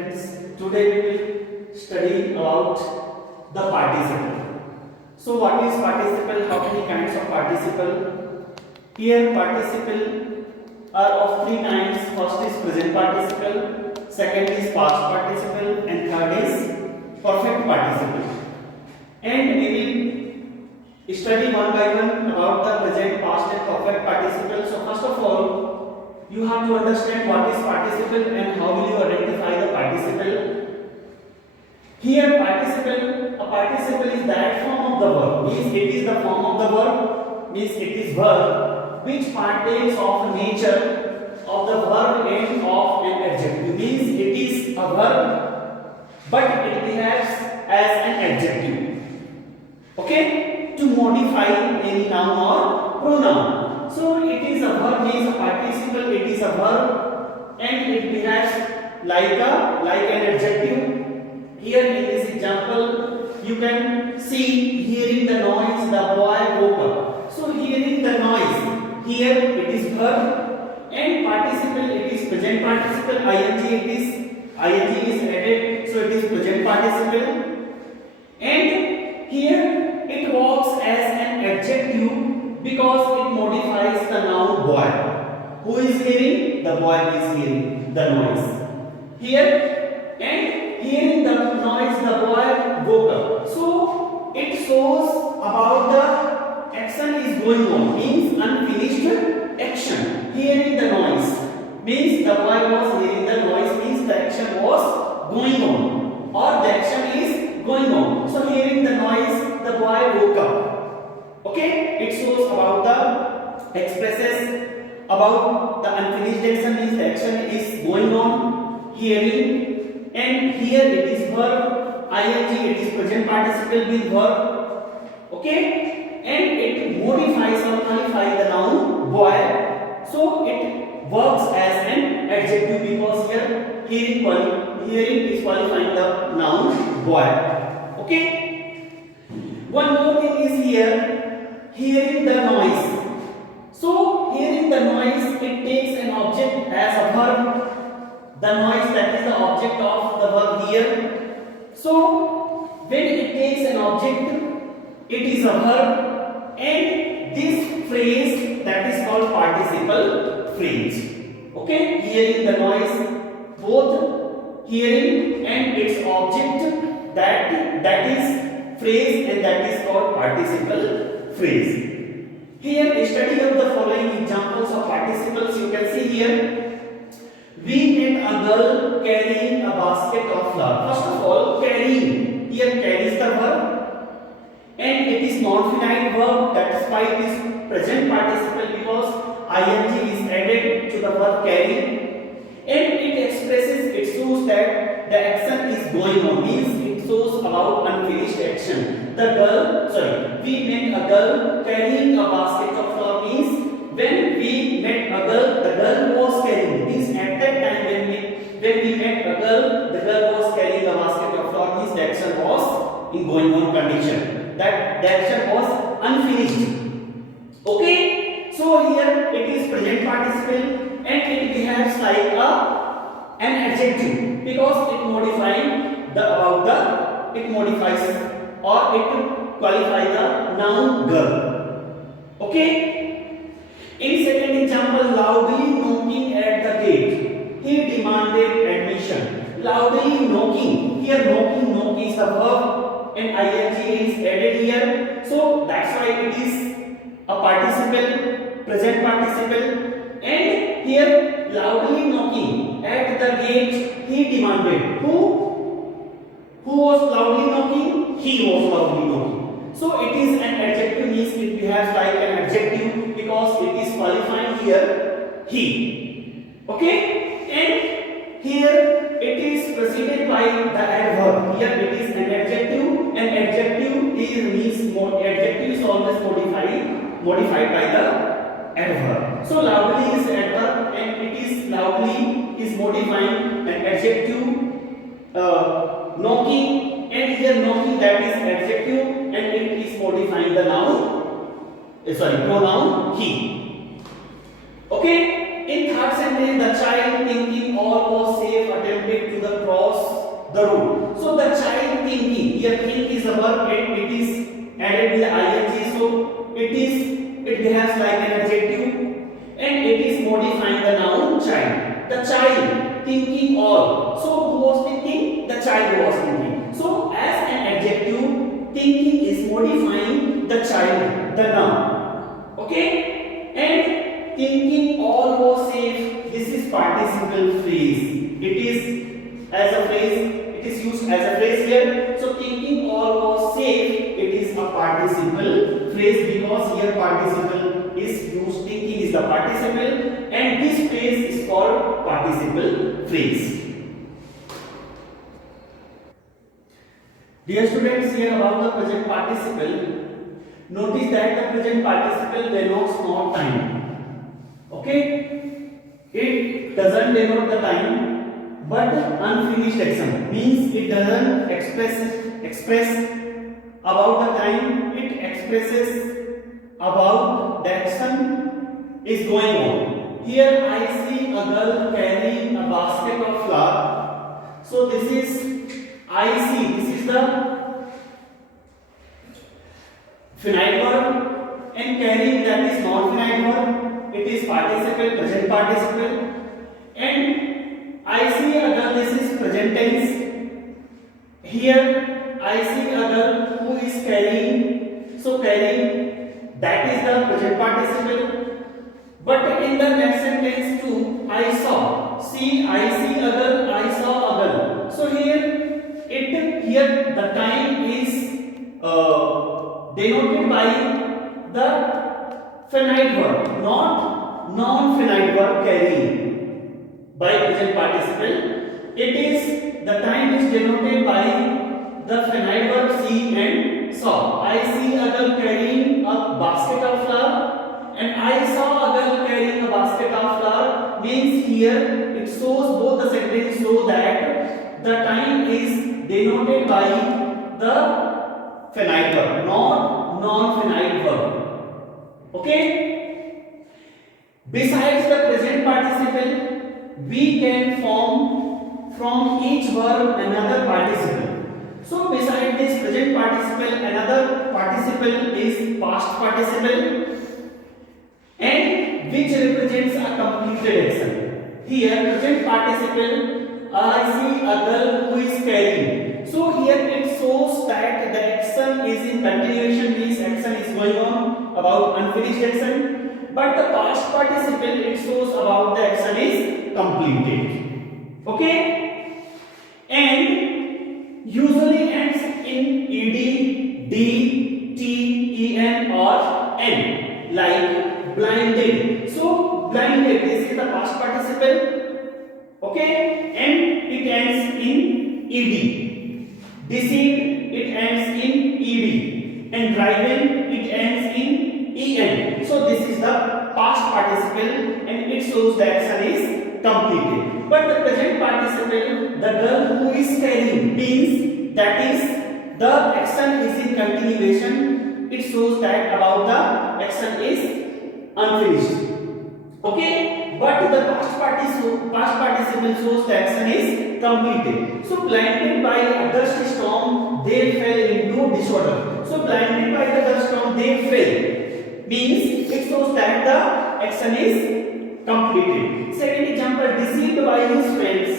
students. Today we will study about the participle. So what is participle? How many kinds of participle? Here participle are of three kinds. First is present participle, second is past participle, and third is perfect participle. And we will study one by one about the present, past and perfect participle. So first of all, you have to understand what is participle and how will you identify the participle. Here participle, a participle is that form of the verb, means it is the form of the verb, means it is verb which partakes of nature of the verb and of an adjective, means it is a verb but it behaves as an adjective, okay, to modify any noun or pronoun. So it is a verb, means a participle, it is a verb and it behaves like an adjective. Here in this example, you can see hearing the noise, the boy woke up. So hearing the noise, here it is verb, and participle it is present participle, ing is added, so it is present participle. And here it works as an adjective because it modifies the noun boy. Who is hearing? The boy is hearing the noise. Here, and hearing the noise, the boy woke up. So it shows about the action is going on, means unfinished action. Hearing the noise means the boy was hearing the noise, means the action was going on or the action is going on. So hearing the noise, the boy woke up. Okay, it shows about the expresses about the unfinished action, means the action is going on, hearing. And here it is verb, ing, it is present participle with verb, okay, and it modifies or qualifies the noun boy. So it works as an adjective because here hearing is qualifying the noun boy, okay. One more thing is here, hearing the noise. So hearing the noise, it takes an object as a verb. The noise, that is the object of the verb here. So when it takes an object, it is a verb, and this phrase, that is called participle phrase. Okay, hearing the noise, both hearing and its object, that is phrase, and that is called participle phrase. Here a study of the following examples of participles you can see here. We met a girl carrying a basket of flour. First of all, carrying. Here carries the verb and it is non-finite verb, that's why it is present participle because ing is added to the verb carry, and it expresses, it shows that the action is going on, means it shows about unfinished action. We met a girl carrying a basket of flour, means when we met a girl, the girl was carrying, means at that time when we met a girl, the girl was carrying a basket of flour, means the action was in going on condition, that the action was unfinished. Okay, so here it is present participle and it behaves like an adjective because it modifies or it qualifies the noun girl. Okay. In second example, loudly knocking at the gate, he demanded admission. Loudly knocking, here knock is a verb and ing is added here, so that's why it is a participle, present participle. And here loudly knocking at the gate, he demanded. Who was loudly knocking? He was loudly knocking. So it is an adjective, means it behaves like an adjective because it is qualifying here he. Okay, and here it is preceded by the adverb. Here it is an adjective, and adjective is always modified by the adverb. So loudly is adverb and it is loudly is modifying an adjective. Knocking, and here knocking, that is adjective and it is modifying the pronoun he. Okay, in third sentence, the child thinking all was safe attempted to the cross the road. So the child thinking, here think is a verb and it is added with ing, so it behaves like an adjective and it is modifying the noun child. The child thinking all. So who was thinking? The child was thinking. So as an adjective, thinking is modifying the child, the noun. Okay? And thinking all was safe. This is participle phrase. It is as a phrase. It is used as a phrase here. So thinking all was safe. It is a participle phrase because here participle is used. Thinking is the participle, and this phrase is called participle phrase. Dear students, here about the present participle. Notice that the present participle denotes not time. Okay? It doesn't denote the time, but unfinished action means it doesn't express about the time. It expresses about the action is going on. Here I see a girl carrying a basket of flour. So this is I see. This is the finite verb, and carrying, that is non-finite verb. It is participle, present participle. And I see a girl, this is present tense. Here I see a girl who is carrying. So carrying, that is the present participle. But in the next sentence too, I saw. See, I see a girl, I saw a girl. So here the time is denoted by the finite verb, not non-finite verb carrying by present participle. It is, the time is denoted by the finite verb see and saw. I see a girl carrying a basket of flour and I saw a girl carrying a basket of flour means here it shows, both the sentences show that the time is denoted by the finite verb, not non-finite verb. Okay? Besides the present participle, we can form from each verb another participle. So beside this present participle, another participle is past participle, and which represents a completed action. Here present participle, I see a girl who is carrying. So here it shows that the action is in continuation, means action is going on about unfinished action. But the past participle, it shows about the action is completed. Okay? And usually ends in ed, d, t, en or n, like blinded. So blinded, this is the past participle. Okay, and it ends in ed. Deceived, it ends in ed, and driven, it ends in en. So this is the past participle, and it shows the action is completed. But the present participle, the girl who is carrying, means that is the action is in continuation. It shows that about the action is unfinished. Okay, but the past participle shows the action is completed. So blinded by a dust storm, they fell into disorder. So blinded by the dust storm, they fell means it shows that the action is completed. Second example, deceived by his friends.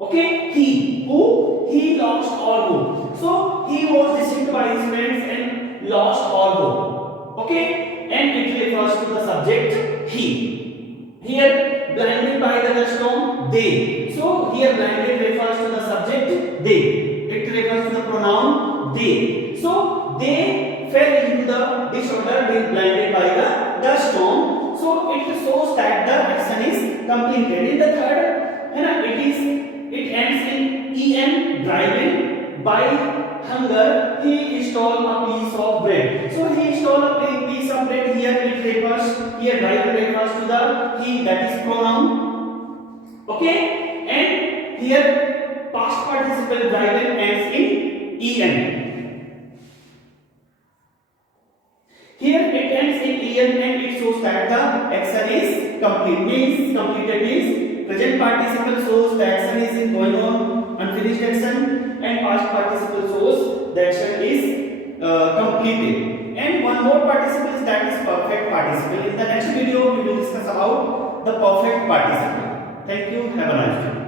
Okay, he lost all hope. So he was deceived by his friends and lost all hope. Okay, and it refers to the subject he. Here blinded by the storm, they. So here blinded refers to the subject they. It refers to the pronoun they. So they fell into the disorder, they blinded by the storm. So it shows that the action is completed. In the third, it ends in en, driven by hunger. He stole a piece of bread. So he stole a piece of bread. Here it refers, here driven refers to the he, that is pronoun. Okay, and here past participle driven ends in en. Here it ends in en and it shows that the action is complete. Means completed means present participle shows the action is going on, unfinished participle shows the action is completed, and one more participle is that is perfect participle. In the next video we will discuss about the perfect participle. Thank you. Have a nice day.